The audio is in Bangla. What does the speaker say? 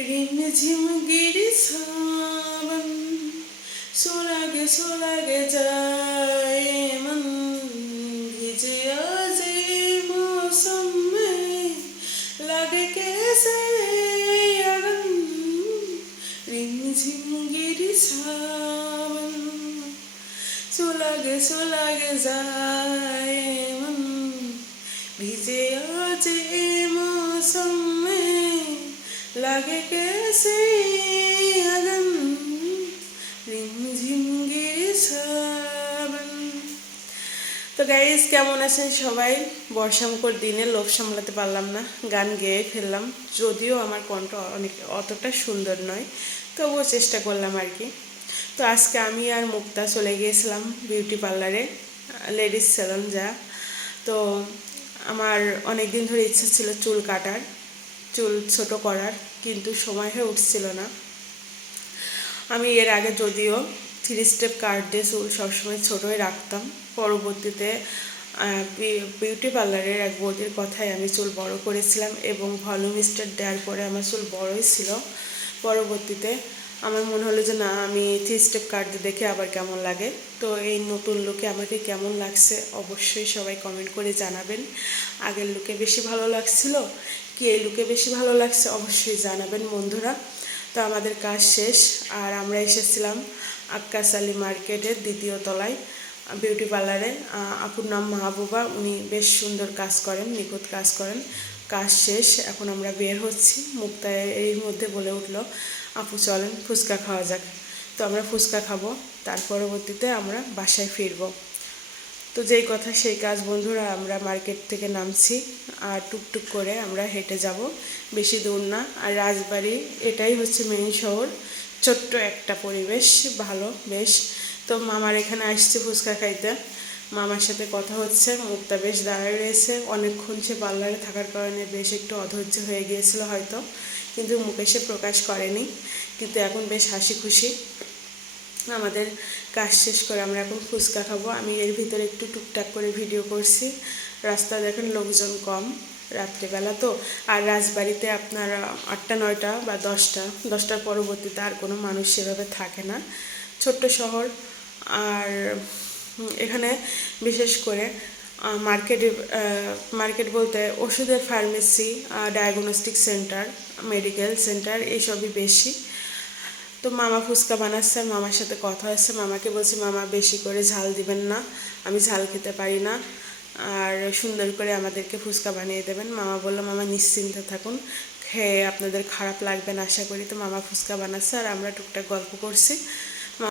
रिमझिम गिरी सावन सुलगे जाए मन भिजे आज ये मौसम में लगे कैसे अगन रिमझिम गिरी सावन सुलगे जाए मन भिजे आज ये मौसम में लगे कैसे अगन रिमझिम गिरी सावन। তো গাইস কেমন আছেন সবাই? বর্ষামুখর দিনে লোভ সামলাতে পারলাম না, গান গেয়ে ফেললাম। যদিও আমার কণ্ঠ অতটা সুন্দর নয়, তবুও চেষ্টা করলাম আর কি। তো আজকে আমি আর মুক্তা চলে গিয়েছিলাম বিউটি পার্লারে, লেডিস সেলুন যা। তো আমার অনেক দিন ধরে ইচ্ছা ছিল চুল কাটার, চুল ছোট করার, কিন্তু সময় হয়ে উঠছিল না। আমি এর আগে যদিও 3 স্টেপ কাট দিয়ে চুল সবসময় ছোটোই রাখতাম। পরবর্তীতে বিউটি পার্লারের এক বৌদির কথায় আমি চুল বড় করেছিলাম এবং ভলিউম স্টার দেওয়ার পরে আমার চুল বড়ই ছিল। পরবর্তীতে আমার মনে হলো যে না, আমি 3 স্টেপ কাট দিয়ে দেখে আবার কেমন লাগে। তো এই নতুন লুকে আমাকে কেমন লাগছে অবশ্যই সবাই কমেন্ট করে জানাবেন। আগের লুকে বেশি ভালো লাগছিল কি এই লুকে বেশি ভালো লাগছে অবশ্যই জানাবেন বন্ধুরা। তো আমাদের কাজ শেষ আর আমরা এসেছিলাম আক্কাস আলী মার্কেটের 2য় তলায় বিউটি পার্লারে। আপুর নাম মাহবুবা, উনি বেশ সুন্দর কাজ করেন, নিখুঁত কাজ করেন। কাজ শেষ, এখন আমরা বের হচ্ছি। মুক্তা এর মধ্যে বলে উঠলো, আপু চলেন ফুচকা খাওয়া যাক। তো আমরা ফুচকা খাবো, তার পরবর্তীতে আমরা বাসায় ফিরবো। তো যেই কথা সেই কাজ বন্ধুরা, আমরা মার্কেট থেকে নামছি আর টুকটুক করে আমরা হেঁটে যাব, বেশি দূর না। আর রাজবাড়ি এটাই হচ্ছে মেইন শহর, ছোট্ট একটা পরিবেশ, ভালো বেশ। তো মামার এখানে আসছে ফুচকা খাইতে, মামার সাথে কথা হচ্ছে। মুক্তা বেশ দাঁড়ায় রয়েছে, অনেকক্ষণ সে পার্লারে থাকার কারণে বেশ একটু অধৈর্য হয়ে গিয়েছিল হয়তো, কিন্তু মুখে সে প্রকাশ করেনি। কিন্তু এখন বেশ হাসি খুশি। আমাদের কাজ শেষ করে আমরা এখন ফুচকা খাবো। আমি এর ভিতরে একটু টুকটাক করে ভিডিও করছি। রাস্তা দেখেন লোকজন কম, রাত্রিবেলা তো। আর রাজবাড়িতে আপনার 8টা 9টা বা 10টার পরবর্তীতে আর কোনো মানুষ সেভাবে থাকে না, ছোট্ট শহর। আর এখানে বিশেষ করে মার্কেট বলতে ওষুধের pharmacy, diagnostic centre, medical centre এইসবই বেশি। তো মামা ফুচকা বানাচ্ছে আর মামার সাথে কথা হচ্ছে। মামাকে বলছি মামা বেশি করে ঝাল দিবেন না, আমি ঝাল খেতে পারি না, আর সুন্দর করে আমাদেরকে ফুচকা বানিয়ে দেবেন। মামা বললো মামা নিশ্চিন্তে থাকুন, খেয়ে আপনাদের খারাপ লাগবে না আশা করি। তো মামা ফুচকা বানাচ্ছে আর আমরা টুকটাক গল্প করছি।